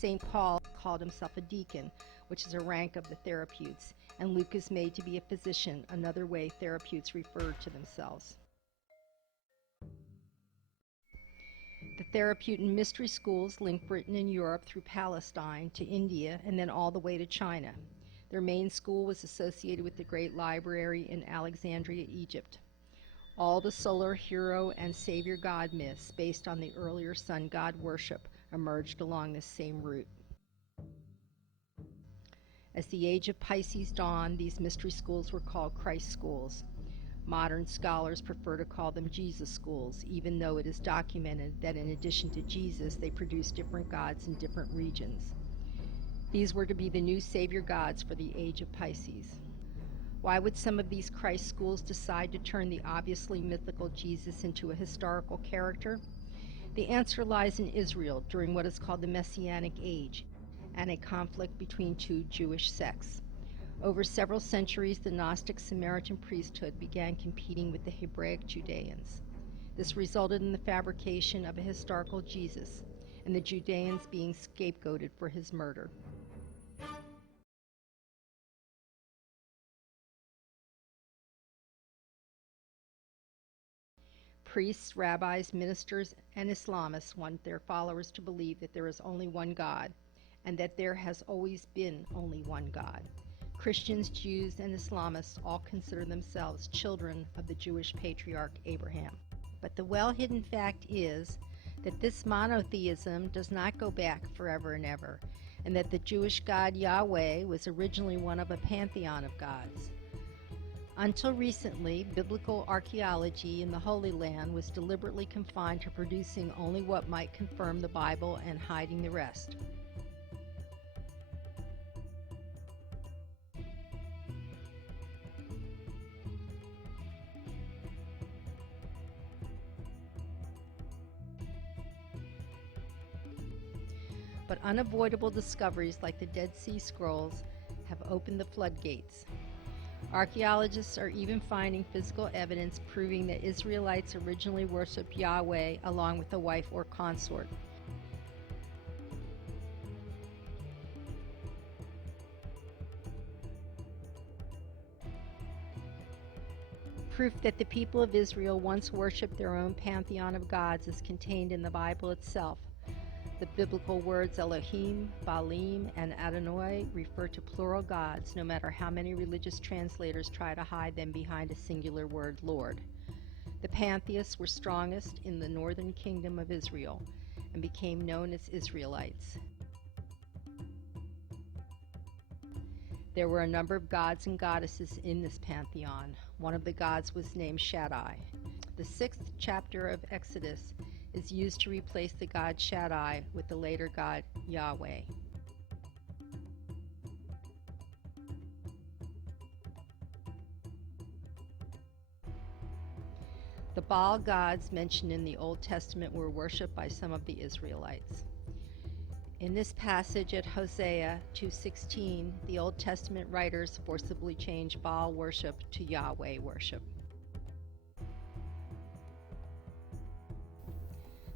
St. Paul called himself a deacon, which is a rank of the therapeutes, and Luke is made to be a physician, another way therapeutes refer to themselves. The Therapeutan mystery schools link Britain and Europe through Palestine to India and then all the way to China. Their main school was associated with the Great Library in Alexandria, Egypt. All the solar hero and savior god myths based on the earlier sun god worship emerged along this same route. As the age of Pisces dawned, these mystery schools were called Christ schools. Modern scholars prefer to call them Jesus schools, even though it is documented that in addition to Jesus, they produced different gods in different regions. These were to be the new savior gods for the age of Pisces. Why would some of these Christ schools decide to turn the obviously mythical Jesus into a historical character? The answer lies in Israel during what is called the Messianic Age, and a conflict between two Jewish sects. Over several centuries, the Gnostic Samaritan priesthood began competing with the Hebraic Judeans. This resulted in the fabrication of a historical Jesus, and the Judeans being scapegoated for his murder. Priests, rabbis, ministers, and Islamists want their followers to believe that there is only one God, and that there has always been only one God. Christians, Jews, and Islamists all consider themselves children of the Jewish patriarch Abraham. But the well-hidden fact is that this monotheism does not go back forever and ever, and that the Jewish god Yahweh was originally one of a pantheon of gods. Until recently, biblical archaeology in the Holy Land was deliberately confined to producing only what might confirm the Bible and hiding the rest. But unavoidable discoveries like the Dead Sea Scrolls have opened the floodgates. Archaeologists are even finding physical evidence proving that Israelites originally worshiped Yahweh along with a wife or consort. Proof that the people of Israel once worshipped their own pantheon of gods is contained in the Bible itself. The biblical words Elohim, Baalim, and Adonai refer to plural gods, no matter how many religious translators try to hide them behind a singular word, Lord. The pantheists were strongest in the northern kingdom of Israel and became known as Israelites. There were a number of gods and goddesses in this pantheon. One of the gods was named Shaddai. The 6th chapter of Exodus is used to replace the god Shaddai with the later god Yahweh. The Baal gods mentioned in the Old Testament were worshipped by some of the Israelites. In this passage at Hosea 2:16, the Old Testament writers forcibly change Baal worship to Yahweh worship.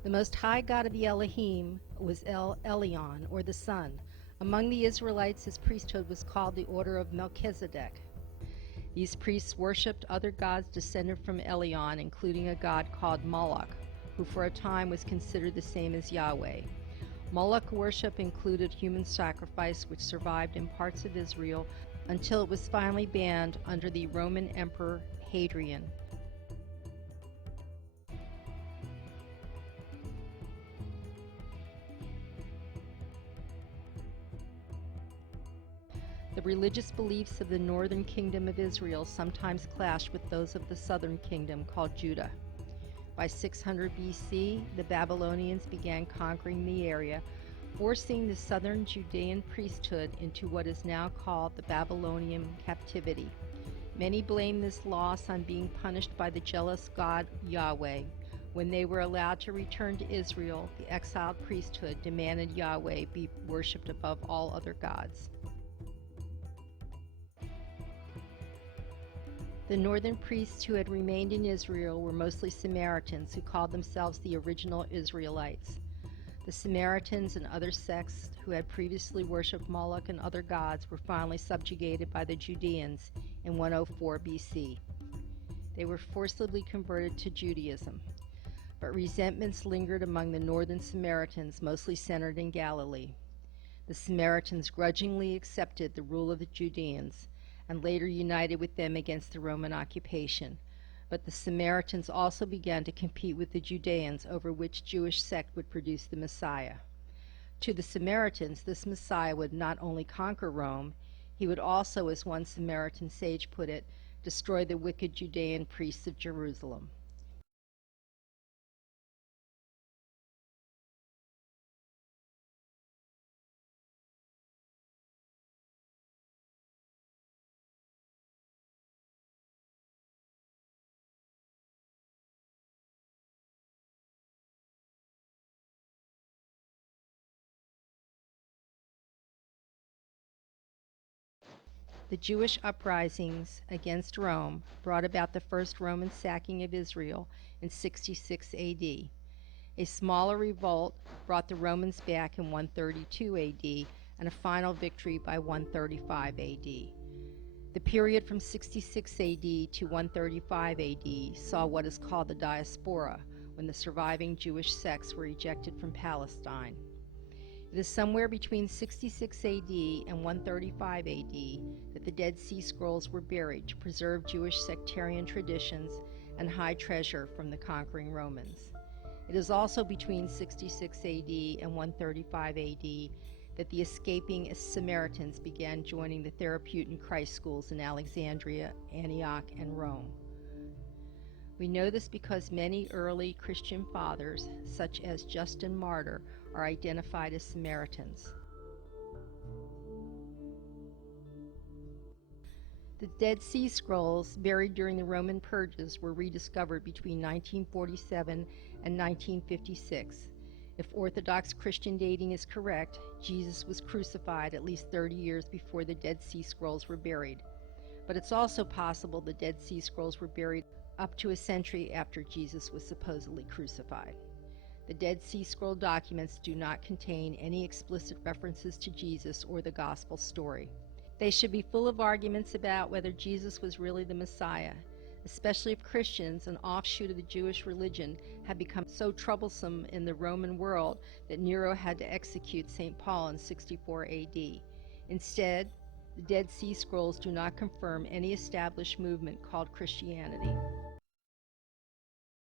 The Most High God of the Elohim was El Elyon, or the sun. Among the Israelites, his priesthood was called the Order of Melchizedek. These priests worshipped other gods descended from Elyon, including a god called Moloch, who for a time was considered the same as Yahweh. Moloch worship included human sacrifice, which survived in parts of Israel until it was finally banned under the Roman Emperor Hadrian. The religious beliefs of the northern kingdom of Israel sometimes clashed with those of the southern kingdom called Judah. By 600 BC, the Babylonians began conquering the area, forcing the southern Judean priesthood into what is now called the Babylonian captivity. Many blame this loss on being punished by the jealous god Yahweh. When they were allowed to return to Israel, the exiled priesthood demanded Yahweh be worshipped above all other gods. The northern priests who had remained in Israel were mostly Samaritans who called themselves the original Israelites. The Samaritans and other sects who had previously worshipped Moloch and other gods were finally subjugated by the Judeans in 104 BC. They were forcibly converted to Judaism, but resentments lingered among the northern Samaritans, mostly centered in Galilee. The Samaritans grudgingly accepted the rule of the Judeans and later united with them against the Roman occupation. But the Samaritans also began to compete with the Judeans over which Jewish sect would produce the Messiah. To the Samaritans, this Messiah would not only conquer Rome, he would also, as one Samaritan sage put it, destroy the wicked Judean priests of Jerusalem. The Jewish uprisings against Rome brought about the first Roman sacking of Israel in 66 AD. A smaller revolt brought the Romans back in 132 AD and a final victory by 135 AD. The period from 66 AD to 135 AD saw what is called the diaspora, when the surviving Jewish sects were ejected from Palestine. It is somewhere between 66 AD and 135 AD that the Dead Sea Scrolls were buried to preserve Jewish sectarian traditions and hide treasure from the conquering Romans. It is also between 66 AD and 135 AD that the escaping Samaritans began joining the Therapeutic Christ schools in Alexandria, Antioch, and Rome. We know this because many early Christian fathers, such as Justin Martyr, are identified as Samaritans. The Dead Sea Scrolls, buried during the Roman purges, were rediscovered between 1947 and 1956. If Orthodox Christian dating is correct, Jesus was crucified at least 30 years before the Dead Sea Scrolls were buried. But it's also possible the Dead Sea Scrolls were buried up to a century after Jesus was supposedly crucified. The Dead Sea Scroll documents do not contain any explicit references to Jesus or the gospel story. They should be full of arguments about whether Jesus was really the Messiah, especially if Christians, an offshoot of the Jewish religion, had become so troublesome in the Roman world that Nero had to execute St. Paul in 64 AD. Instead, the Dead Sea Scrolls do not confirm any established movement called Christianity.